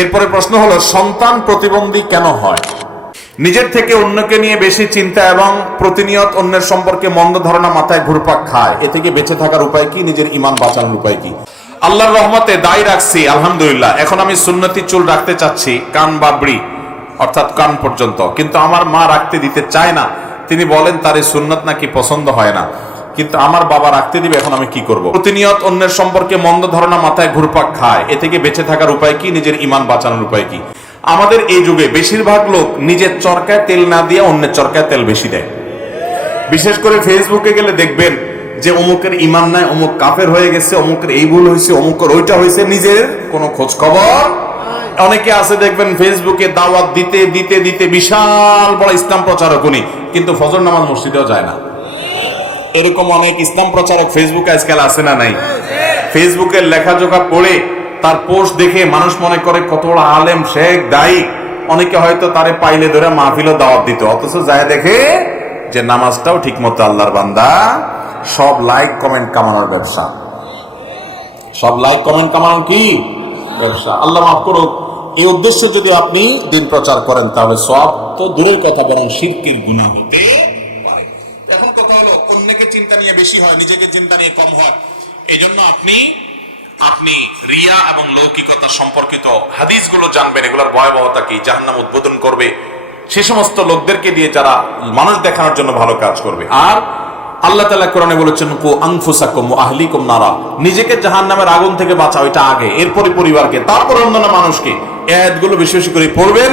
এরপরে প্রশ্ন হলো, সন্তান প্রতিবন্ধী কেন হয়? নিজের থেকে অন্যকে নিয়ে বেশি চিন্তা এবং প্রতিনিয়ত অন্যের সম্পর্কে মন্দ ধারণা মাথায় ঘুরপাক খায়, এ থেকে বেঁচে থাকার উপায় কি? নিজের ঈমান বাঁচানোর উপায় কি? আল্লাহর রহমতে দাড়ি রাখছি, আলহামদুলিল্লাহ। এখন আমি সুন্নতি চুল রাখতে চাচ্ছি, কান বাবড়ি অর্থাৎ কান পর্যন্ত, কিন্তু আমার মা রাখতে দিতে চায় না। তিনি বলেন তার এই সুন্নত নাকি পছন্দ হয় না, কিন্তু আমার বাবা রাখতে দিবে, এখন আমি কি করব? প্রতিনিয়ত অন্যের সম্পর্কে মন্দ ধারণা মাথায় ঘুরপাক খায়, এ থেকে বেঁচে থাকার উপায় কি? নিজের ঈমান বাঁচানোর উপায় কি? আমাদের এই যুগে বেশিরভাগ লোক নিজের চরকায় তেল না দিয়ে অন্যের চরকায় তেল বেশি দেয়। বিশেষ করে ফেসবুকে গেলে দেখবেন যে অমুকের ঈমান নাই, অমুক কাফের হয়ে গেছে, অমুকের এই ভুল হয়েছে, অমুকের ওইটা হয়েছে, নিজের কোনো খোঁজ খবর। অনেকে আছে দেখবেন ফেসবুকে দাওয়াত দিতে দিতে দিতে বিশাল বড় ইসলাম প্রচারক উনি, কিন্তু ফজর নামাজ মসজিদেও যায় না। এরকম অনেক ইসলাম প্রচারক ফেসবুকে আজকাল আছে না নাই? ফেসবুকের লেখাজোখা পড়ে তার পোস্ট দেখে মানুষ মনে করে কত বড় আলেম, শেখ, দায়ী। অনেকে হয়তো তারে পাইলে ধরে মাহফিলও দাওয়াত দিত, অথচ যায় দেখে যে নামাজটাও ঠিক মতো আল্লাহর বান্দা, সব লাইক কমেন্ট কামানোর ব্যবসা। সব লাইক কমেন্ট কামানো কি ব্যবসা? আল্লাহ মাফ করুক। এই উদ্দেশ্য যদি আপনি দিন প্রচার করেন তাহলে সব তো দূরের কথা, বরং শিরকের গুনাহ হতে পারে। এখন কথা হলো, অন্যকে চিন্তা নিয়ে বেশি হয়, নিজেকে চিন্তা নিয়ে কম হয়। এই জন্য আপনি রিয়া এবং লৌকিকতা সম্পর্কিত হাদিসগুলো জানবেন, এগুলোর ভয়াবহতা কি, জাহান্নাম উদ্বোধন করবে সে সমস্ত লোকদেরকে দিয়ে যারা মানুষ দেখানোর জন্য ভালো কাজ করবে। আর আল্লাহ তাআলা কোরআনে বলেছেন, কু আনফুসাকুম ওয়া আহলিকুম নারা, নিজেকে জাহান্নামের আগুন থেকে বাঁচাও, এটা আগে, এরপরে পরিবারকে, তারপর অন্যান্য মানুষকে। এই আয়াতগুলো বেশি বেশি করে পড়বেন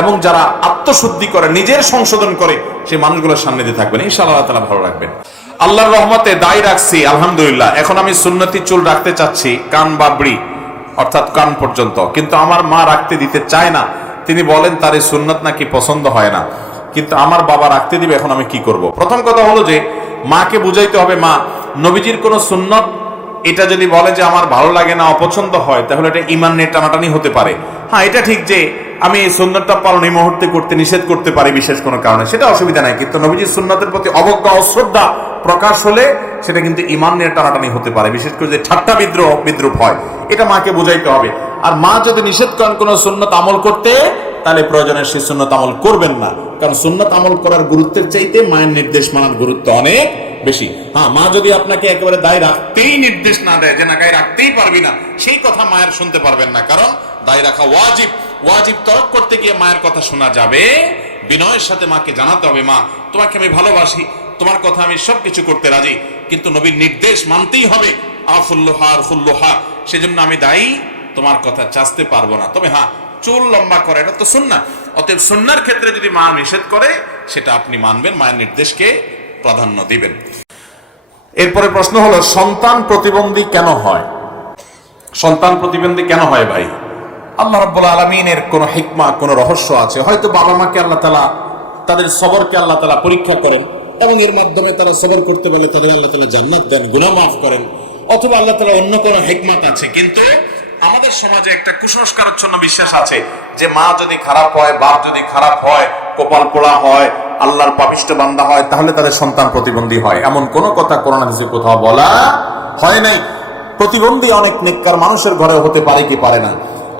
এবং যারা আত্মশুদ্ধি করে, নিজের সংশোধন করে, সেই মানুষগুলোর সামনে দিয়ে থাকবেন, ইনশাআল্লাহ আল্লাহ তাআলা ভালো রাখবেন। আল্লাহর রহমতে দাড়ি রাখছি, আলহামদুলিল্লাহ। এখন আমি সুন্নতি চুল রাখতে চাচ্ছি, কান বাবড়ি অর্থাৎ কান পর্যন্ত, কিন্তু আমার মা রাখতে দিতে চায় না। তিনি বলেন তার এই সুন্নত নাকি পছন্দ হয় না, কিন্তু আমার বাবা রাখতে দিবে, এখন আমি কি করব? প্রথম কথা হলো যে মাকে বুঝাইতে হবে, মা, নবীজির কোন সুন্নত এটা যদি বলে যে আমার ভালো লাগে না, অপছন্দ হয়, তাহলে এটা ঈমান নিয়ে টানাটানি হতে পারে। হ্যাঁ, এটা ঠিক যে আমি এই সুন্নতটা পালন এই মুহূর্তে করতে নিষেধ করতে পারি বিশেষ কোনো কারণে, সেটা অসুবিধা নাই, কিন্তু নবীজির সুন্নতের প্রতি অবজ্ঞা অশ্রদ্ধা প্রকাশ হলে সেটা কিন্তু ঈমান নিয়ে টানাটানি হতে পারে, বিশেষ করে যে ঠাট্টা বিদ্রুপ হয়, এটা মাকে বুঝাইতে হবে। আর মা যদি নিষেধ করেন কোনো সুন্নত আমল করতে, তাহলে প্রয়োজনে সেই সুন্নত আমল করবেন না, কারণ সুন্নত আমল করার গুরুত্বের চাইতে মায়ের নির্দেশ মানার গুরুত্ব অনেক বেশি। হ্যাঁ, মা যদি আপনাকে একেবারে দায় রাখতেই নির্দেশ না দেয় যে না, গায়ে রাখতেই পারবি না, সেই কথা মায়ের শুনতে পারবেন না, কারণ দায় রাখা ওয়াজিব। ওয়াজিব তরক করতে গিয়ে মায়ের কথা শোনা যাবে, বিনয়ের সাথে মাকে জানাতে হবে, মা, তোমাকে আমি ভালোবাসি, তোমার কথা আমি সবকিছু করতে রাজি, কিন্তু নবীর নির্দেশ মানতেই হবে, আফুল্লোহা আর ফুল্লোহা, সেজন্য আমি দায়ী, তোমার কথা চাচতে পারবো না। তবে হ্যাঁ, চুল লম্বা করে, এটা তো সুন্নাহ। অতএব সুন্নাহর ক্ষেত্রে যদি মা নিষেধ করে, সেটা আপনি মানবেন, মায়ের নির্দেশকে প্রাধান্য দিবেন। এরপরে প্রশ্ন হলো, সন্তান প্রতিবন্ধী কেন হয়? সন্তান প্রতিবন্ধী কেন হয় ভাই? আল্লাহ রাব্বুল আলামিনের কোন হিকমা, কোন রহস্য আছে। হয়তো বাবা মাকে আল্লাহ তাআলা তাদের সবরকে আল্লাহ তাআলা পরীক্ষা করেন এবং এর মাধ্যমে তারা সবর করতে পারলে তাদের আল্লাহ তাআলা জান্নাত দেন, গুনাহ মাফ করেন, অথবা আল্লাহ তাআলা অন্য কোন হিকমত আছে। কিন্তু আমাদের সমাজে একটা কুসংস্কারাচ্ছন্ন বিশ্বাস আছে যে মা যদি খারাপ হয়, বাপ যদি খারাপ হয়, কপাল পোড়া হয়, আল্লাহর পাপিষ্ঠ বান্দা হয়, তাহলে তাদের সন্তান প্রতিবন্ধী হয়। এমন কোন কথা কোরআন হাদিসে কোথাও বলা হয় নাই। প্রতিবন্ধী অনেক নেককার মানুষের ঘরে হতে পারে কি পারে না।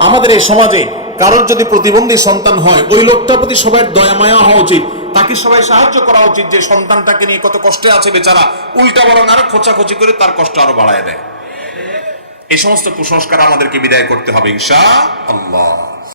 আমাদের এই সমাজে কারোর যদি প্রতিবন্ধী সন্তান হয়, ওই লোকটার প্রতি সবার দয়া মায়া হওয়া উচিত, তাকে সবাই সাহায্য করা উচিত, যে সন্তানটাকে নিয়ে কত কষ্টে আছে বেচারা, উল্টা বরং আরো খোঁচাখুচি করে তার কষ্ট আরো বাড়ায় দেয়। এই সমস্ত কুসংস্কার আমাদেরকে বিদায় করতে হবে ইনশাআল্লাহ।